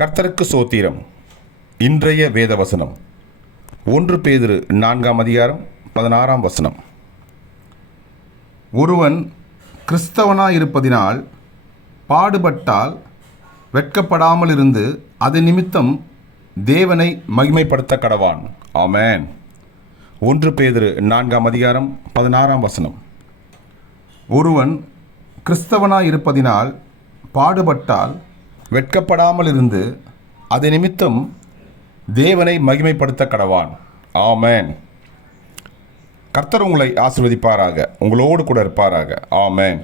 கர்த்தருக்கு சோத்திரம். இன்றைய வேத வசனம் 1 பேதுரு 4:16. ஒருவன் கிறிஸ்தவனாயிருப்பதினால் பாடுபட்டால் வெட்கப்படாமல் இருந்து அது நிமித்தம் தேவனை மகிமைப்படுத்த கடவான். ஆமென். 1 பேதுரு 4:16. ஒருவன் கிறிஸ்தவனாயிருப்பதினால் பாடுபட்டால் வெட்கப்படாமல் இருந்து அது நிமித்தம் தேவனை மகிமைப்படுத்த கடவான். ஆமென். கர்த்தர் உங்களை ஆசீர்வதிப்பாராக, உங்களோடு கூட இருப்பாராக. ஆமென்.